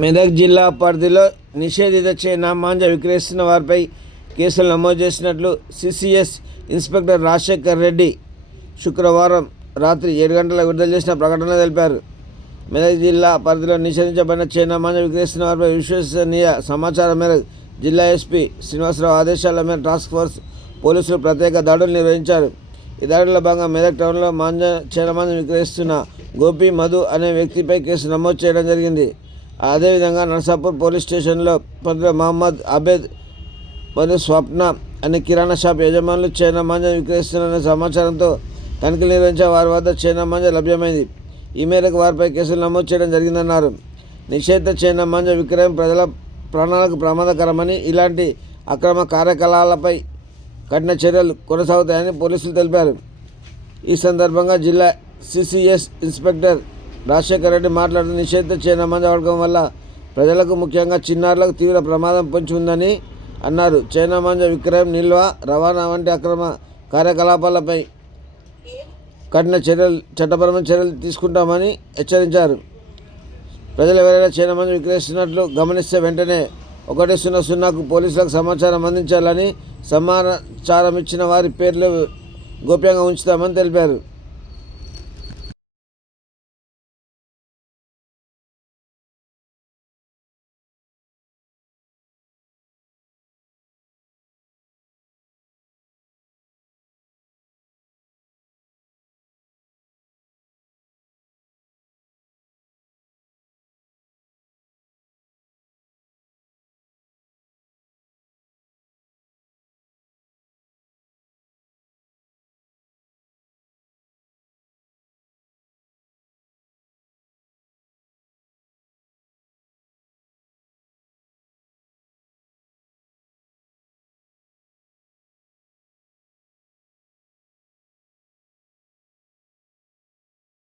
మెదక్ జిల్లా పరిధిలో నిషేధిత చైనా మాంజా విక్రయిస్తున్న వారిపై కేసులు నమోదు చేసినట్లు సిసిఎస్ ఇన్స్పెక్టర్ రాజశేఖర్ రెడ్డి శుక్రవారం రాత్రి 7 గంటలకు విడుదల చేసిన ప్రకటనలో తెలిపారు. మెదక్ జిల్లా పరిధిలో నిషేధించబడిన చైనా మాంజా విక్రయిస్తున్న వారిపై విశ్వసనీయ సమాచారం మేరకు జిల్లా ఎస్పీ శ్రీనివాసరావు ఆదేశాల మేరకు టాస్క్ ఫోర్స్ పోలీసులు ప్రత్యేక దాడులు నిర్వహించారు. ఈ దాడుల్లో భాగంగా మెదక్ టౌన్లో చైనా మాంజా విక్రయిస్తున్న గోపి మధు అనే వ్యక్తిపై కేసు నమోదు చేయడం జరిగింది. అదేవిధంగా నర్సాపూర్ పోలీస్ స్టేషన్లో పరిధిలో మహమ్మద్ అబేద్ మరియు స్వప్న అనే కిరాణా షాప్ యజమానులు చైనా మాంజా విక్రయిస్తున్న సమాచారంతో తనిఖీలు నిర్వహించే వారి వద్ద చైనా మాంజా లభ్యమైంది. ఈ మేరకు వారిపై కేసులు నమోదు చేయడం జరిగిందన్నారు. నిషేధిత చైనా మాంజా విక్రయం ప్రజల ప్రాణాలకు ప్రమాదకరమని, ఇలాంటి అక్రమ కార్యకలాపాలపై కఠిన చర్యలు కొనసాగుతాయని పోలీసులు తెలిపారు. ఈ సందర్భంగా జిల్లా సిసిఎస్ ఇన్స్పెక్టర్ రాజశేఖర్ రెడ్డి మాట్లాడుతూ నిషేధిత చైనా మాంజా వాడకం వల్ల ప్రజలకు, ముఖ్యంగా చిన్నారులకు తీవ్ర ప్రమాదం పొంచి ఉందని అన్నారు. చైనా మాంజా విక్రయం, నిల్వ, రవాణా వంటి అక్రమ కార్యకలాపాలపై కఠిన చట్టపరమైన చర్యలు తీసుకుంటామని హెచ్చరించారు. ప్రజలు ఎవరైనా చైనా మాంజా విక్రయిస్తున్నట్లు గమనిస్తే వెంటనే 100కు పోలీసులకు సమాచారం అందించాలని, సమాచారం ఇచ్చిన వారి పేర్లు గోప్యంగా ఉంచుతామని తెలిపారు.